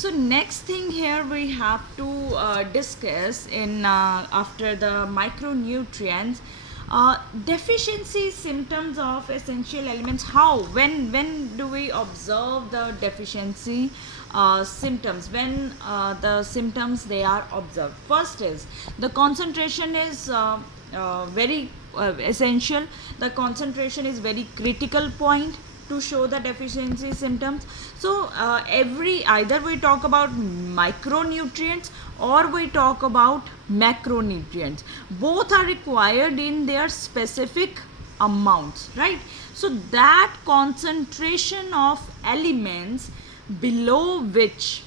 So next thing here we have to discuss in after the micronutrients, deficiency symptoms of essential elements. How, when do we observe the deficiency symptoms? When the symptoms they are observed, first is the concentration is very essential. The concentration is very critical point to show the deficiency symptoms. So every, either we talk about micronutrients or we talk about macronutrients, both are required in their specific amounts, right? So that concentration of elements below which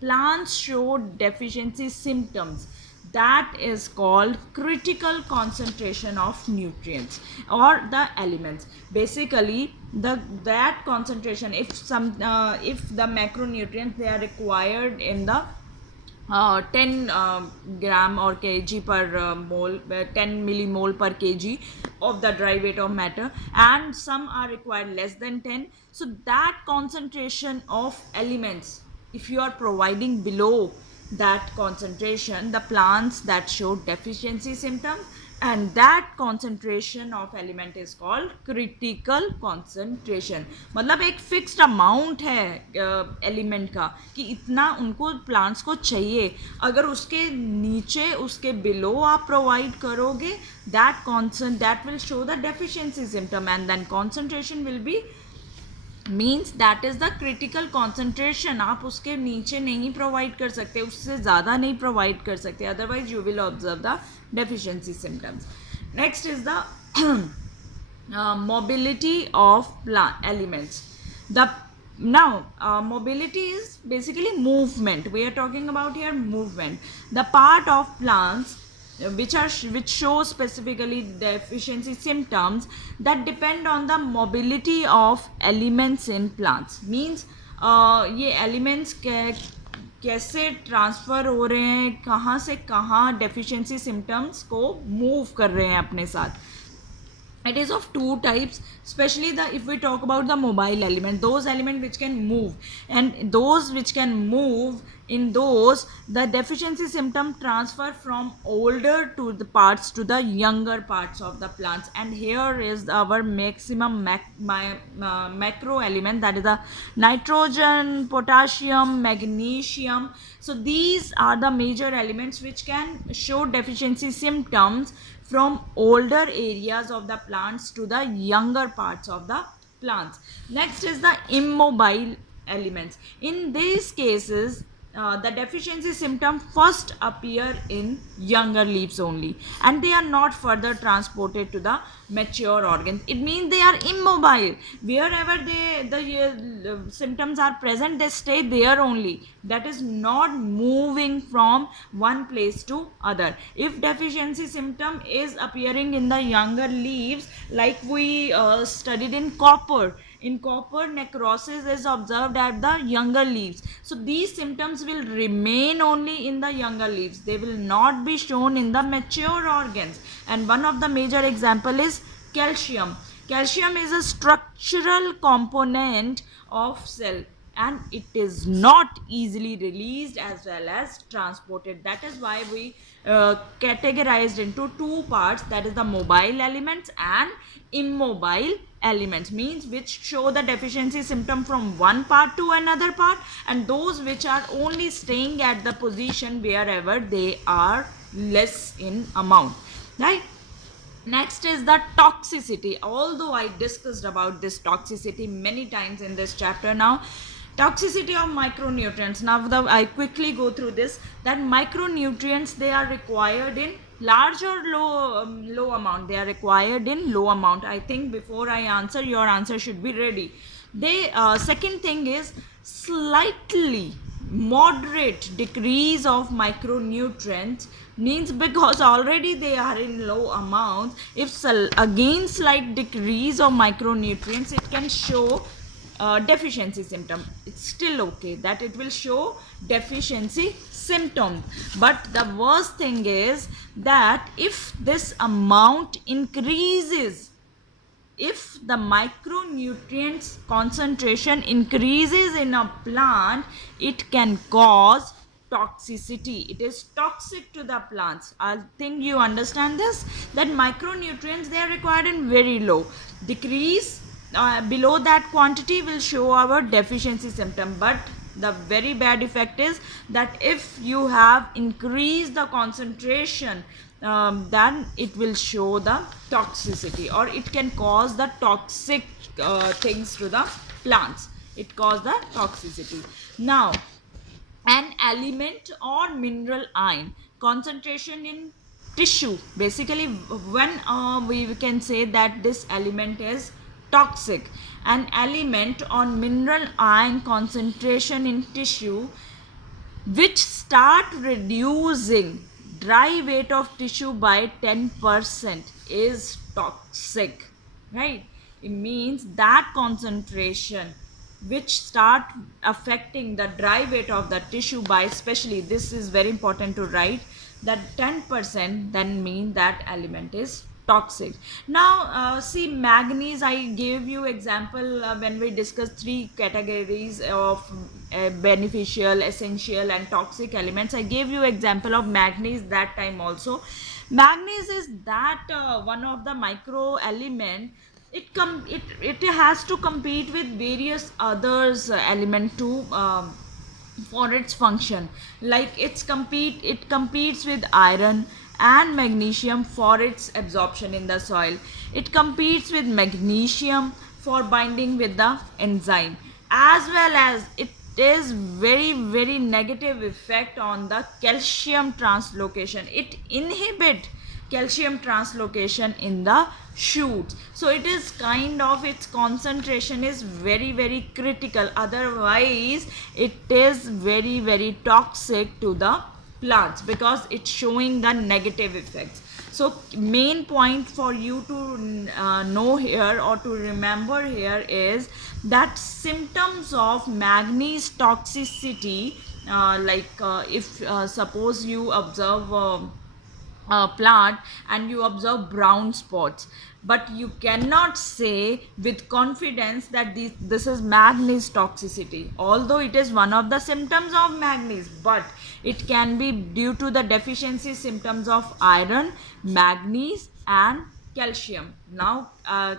plants show deficiency symptoms, that is called critical concentration of nutrients or the elements. Basically that concentration, if the macronutrients they are required in the 10 gram or kg per mole, 10 millimole per kg of the dry weight of matter, and some are required less than 10. So that concentration of elements, if you are providing below that concentration, the plants that show deficiency symptoms, and that concentration of element is called critical concentration. मतलब एक fixed amount है element का कि इतना उनको plants को चाहिए, अगर उसके नीचे उसके बिलो आप प्रोवाइड करोगे, that will show the deficiency symptom, and then concentration will be means that is the critical concentration. आप उसके नीचे नहीं प्रोवाइड कर सकते, उससे ज़्यादा नहीं प्रोवाइड कर सकते, otherwise you will observe the deficiency symptoms. Next is the mobility of plant elements. The now mobility is basically movement. We are talking about here movement. The part of plants which show specifically deficiency symptoms that depend on the mobility of elements in plants. Means ये elements कैसे transfer हो रहे हैं, कहाँ से कहाँ deficiency symptoms को move कर रहे हैं अपने साथ. It is of two types, especially if we talk about the mobile element, those element which can move, and those which can move, in those the deficiency symptom transfer from older to the parts to the younger parts of the plants. And here is our maximum macro element, that is the nitrogen, potassium, magnesium. So these are the major elements which can show deficiency symptoms from older areas of the plants to the younger parts of the plants. Next is the immobile elements. In these cases, the deficiency symptom first appear in younger leaves only, and they are not further transported to the mature organs. It means they are immobile. Wherever the symptoms are present, they stay there only. That is not moving from one place to other. If deficiency symptom is appearing in the younger leaves, like we studied in copper, necrosis is observed at the younger leaves. So these symptoms will remain only in the younger leaves. They will not be shown in the mature organs. And one of the major example is calcium. Calcium is a structural component of cell, and it is not easily released as well as transported. That is why we categorized into two parts, that is the mobile elements and immobile elements, means which show the deficiency symptom from one part to another part, and those which are only staying at the position wherever they are less in amount, right? Next is the toxicity. Although I discussed about this toxicity many times in this chapter, now toxicity of micronutrients. Now I quickly go through this, that micronutrients they are required in large or low amount. They are required in low amount. I think before I answer, your answer should be ready. They second thing is slightly moderate decrease of micronutrients, means because already they are in low amounts. If again slight decrease of micronutrients, it can show deficiency symptom. It's still okay that it will show deficiency symptom. But the worst thing is that if this amount increases, if the micronutrients concentration increases in a plant, it can cause toxicity. It is toxic to the plants. I think you understand this, that micronutrients, they are required in very low. Decrease below that quantity will show our deficiency symptom. But the very bad effect is that if you have increased the concentration, then it will show the toxicity, or it can cause the toxic things to the plants. It cause the toxicity. Now, an element or mineral ion concentration in tissue, basically when we can say that this element is toxic. An element or mineral ion concentration in tissue which start reducing dry weight of tissue by 10% is toxic, right? It means that concentration which start affecting the dry weight of the tissue by, especially this is very important to write, that 10%, then mean that element is toxic. Now see, manganese, I gave you example when we discussed three categories of beneficial, essential and toxic elements. I gave you example of manganese that time also. Manganese is that one of the micro element. It has to compete with various others element to for its function. Like it competes with iron and magnesium for its absorption in the soil. It competes with magnesium for binding with the enzyme, as well as it is very negative effect on the calcium translocation. It inhibit calcium translocation in the shoots. So it is kind of, its concentration is very critical, otherwise it is very toxic to the plants, because it's showing the negative effects. So main point for you to know here or to remember here is that symptoms of manganese toxicity, if suppose you observe plant and you observe brown spots, but you cannot say with confidence that this is manganese toxicity, although it is one of the symptoms of manganese, but it can be due to the deficiency symptoms of iron, manganese and calcium. Now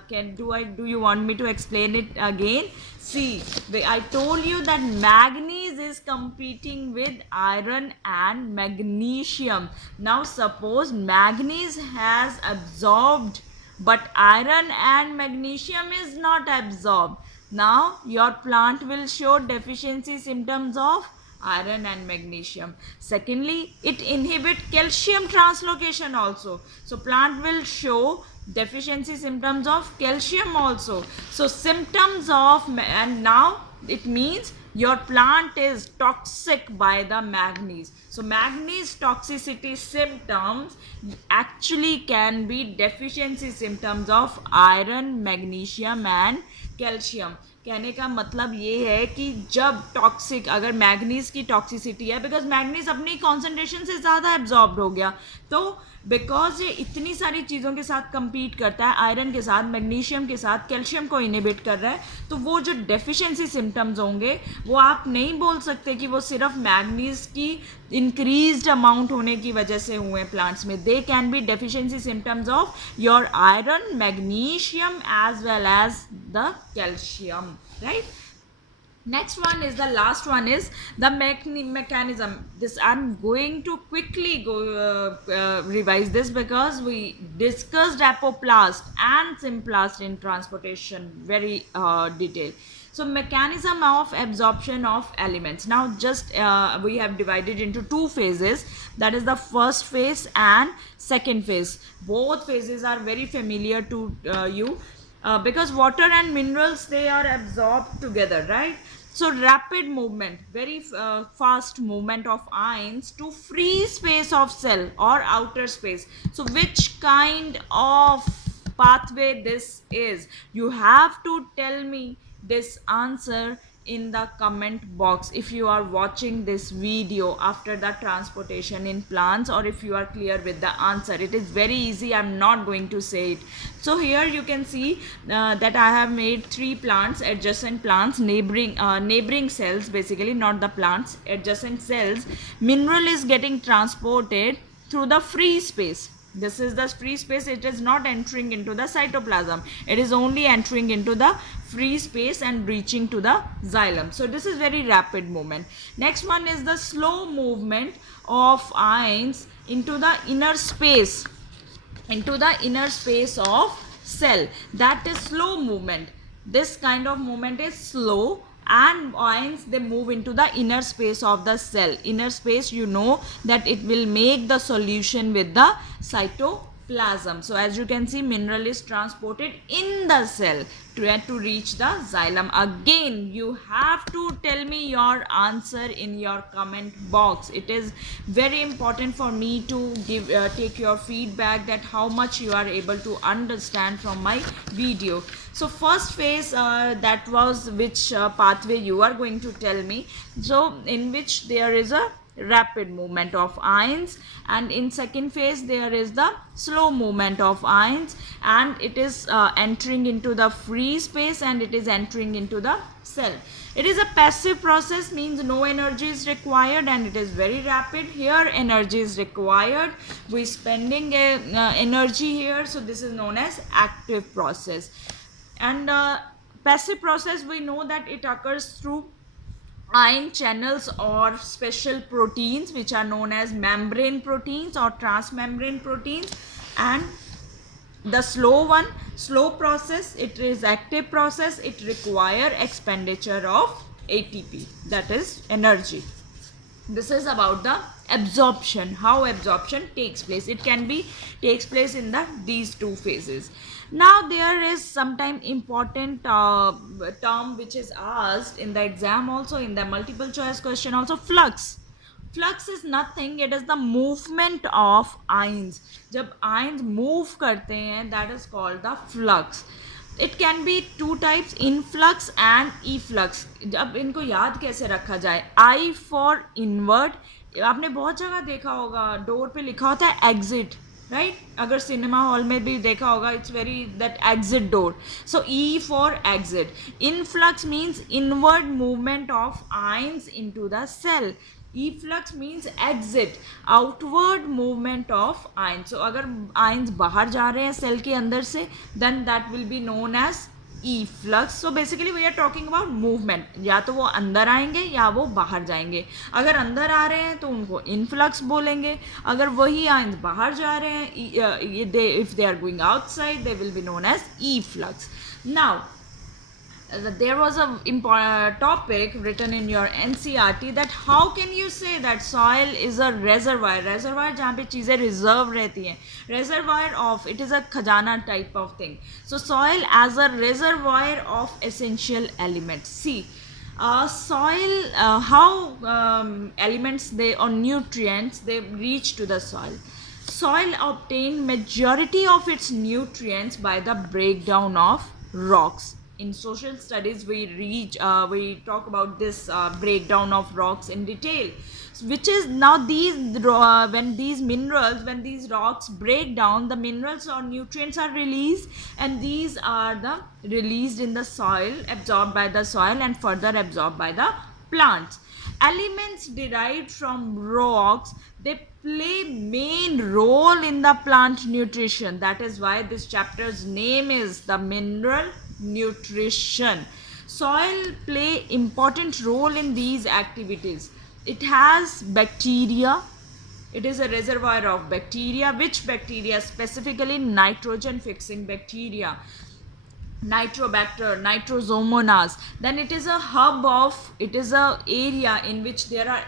do you want me to explain it again? See, I told you that manganese is competing with iron and magnesium. Now suppose manganese has absorbed but iron and magnesium is not absorbed. Now your plant will show deficiency symptoms of iron and magnesium. Secondly, it inhibit calcium translocation also. So plant will show deficiency symptoms of calcium also. So symptoms of, and now it means your plant is toxic by the manganese. So manganese toxicity symptoms actually can be deficiency symptoms of iron, magnesium and calcium. कहने का मतलब ये है कि जब toxic, अगर manganese की toxicity है, बिकॉज मैग्नीज अपनी कॉन्सेंट्रेशन से ज़्यादा एब्जॉर्ब हो गया, तो बिकॉज ये इतनी सारी चीज़ों के साथ compete करता है, आयरन के साथ, मैग्नीशियम के साथ, कैल्शियम को इनहिबिट कर रहा है, तो वो जो डेफिशिएंसी सिम्टम्स होंगे वो आप नहीं बोल सकते कि वो सिर्फ मैग्नीज की इंक्रीज्ड अमाउंट होने की वजह से हुए प्लांट्स में. They can be deficiency symptoms of your iron, magnesium as well as the calcium, right? Next one is, the last one is the mechanism. This I'm going to quickly go revise this because we discussed apoplast and symplast in transportation very detailed. So mechanism of absorption of elements. Now just we have divided into two phases, that is the first phase and second phase. Both phases are very familiar to you. Because water and minerals, they are absorbed together, right? So rapid movement, very fast movement of ions to free space of cell or outer space. So which kind of pathway this is? You have to tell me this answer in the comment box if you are watching this video after the transportation in plants, or if you are clear with the answer. It is very easy, I'm not going to say it. So here you can see that I have made 3 plants, adjacent plants, neighboring cells, basically not the plants, adjacent cells. Mineral is getting transported through the free space. This is the free space. It is not entering into the cytoplasm. It is only entering into the free space and reaching to the xylem. So this is very rapid movement. Next one is the slow movement of ions into the inner space, of cell. That is slow movement. This kind of movement is slow, and ions, they move into the inner space of the cell. Inner space, you know that it will make the solution with the cytoplasm. So as you can see, mineral is transported in the cell to reach the xylem. Again, you have to tell me your answer in your comment box. It is very important for me to take your feedback, that how much you are able to understand from my video. So first phase, that was which pathway you are going to tell me. So in which there is a rapid movement of ions, and in second phase there is the slow movement of ions, and it is entering into the free space, and it is entering into the cell. It is a passive process, means no energy is required, and it is very rapid. Here energy is required, we spending energy here, so this is known as active process. And passive process, we know that it occurs through ion channels or special proteins which are known as membrane proteins or transmembrane proteins. And the slow process, it is active process, it require expenditure of ATP, that is energy. This is about the absorption, how absorption takes place. It can be takes place in these 2 phases. Now there is sometime important term which is asked in the exam also, in the multiple choice question also, flux. Flux is nothing, it is the movement of ions. जब ions move करते हैं, that is called the flux. It can be 2 types, influx and efflux. अब इनको याद कैसे रखा जाए? I for inward. आपने बहुत जगह देखा होगा, डोर पे लिखा होता है exit, राइट अगर सिनेमा हॉल में भी देखा होगा, it's very that exit door. So E for exit. Influx means inward movement of ions into the cell. efflux means exit, outward movement of ions. So अगर ions बाहर जा रहे हैं सेल के अंदर से, then that will be known as efflux. So basically we are talking about movement. या तो वो अंदर आएंगे या वो बाहर जाएंगे. अगर अंदर आ रहे हैं तो उनको influx बोलेंगे. अगर वही ions बाहर जा रहे हैं, if they are going outside, they will be known as efflux. Now there was a topic written in your NCERT that how can you say that soil is a reservoir जहाँ पे चीज़ें reserve रहती हैं, reservoir of, it is a खजाना type of thing. So soil as a reservoir of essential elements. See, soil, how elements they or nutrients they reach to the soil. Soil obtain majority of its nutrients by the breakdown of rocks. In social studies we talk about this breakdown of rocks in detail, which is now when these rocks break down, the minerals or nutrients are released, and these are released in the soil, absorbed by the soil and further absorbed by the plants. Elements derived from rocks, they play main role in the plant nutrition. That is why this chapter's name is the mineral nutrition. Soil play important role in these activities. It has bacteria. It is a reservoir of bacteria. Which bacteria? Specifically nitrogen fixing bacteria, Nitrobacter, Nitrosomonas. Then it is a it is a area in which there are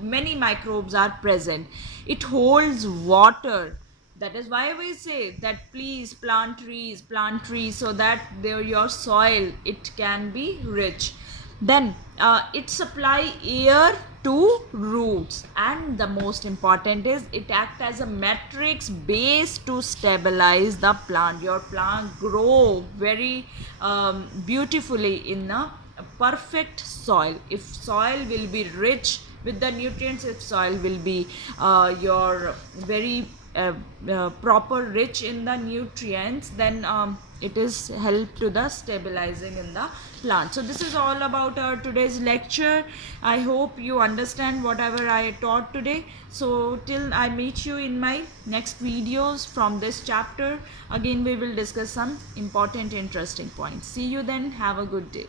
many microbes are present. It holds water. That is why we say that please plant trees so that your soil, it can be rich. Then it supply air to roots, and the most important is it act as a matrix base to stabilize the plant. Your plant grow very beautifully in a perfect soil. If soil will be rich with the nutrients, if soil will be your very proper rich in the nutrients, then it is help to the stabilizing in the plant. So this is all about our today's lecture. I hope you understand whatever I taught today. So till I meet you in my next videos from this chapter, again we will discuss some important interesting points. See you then. Have a good day.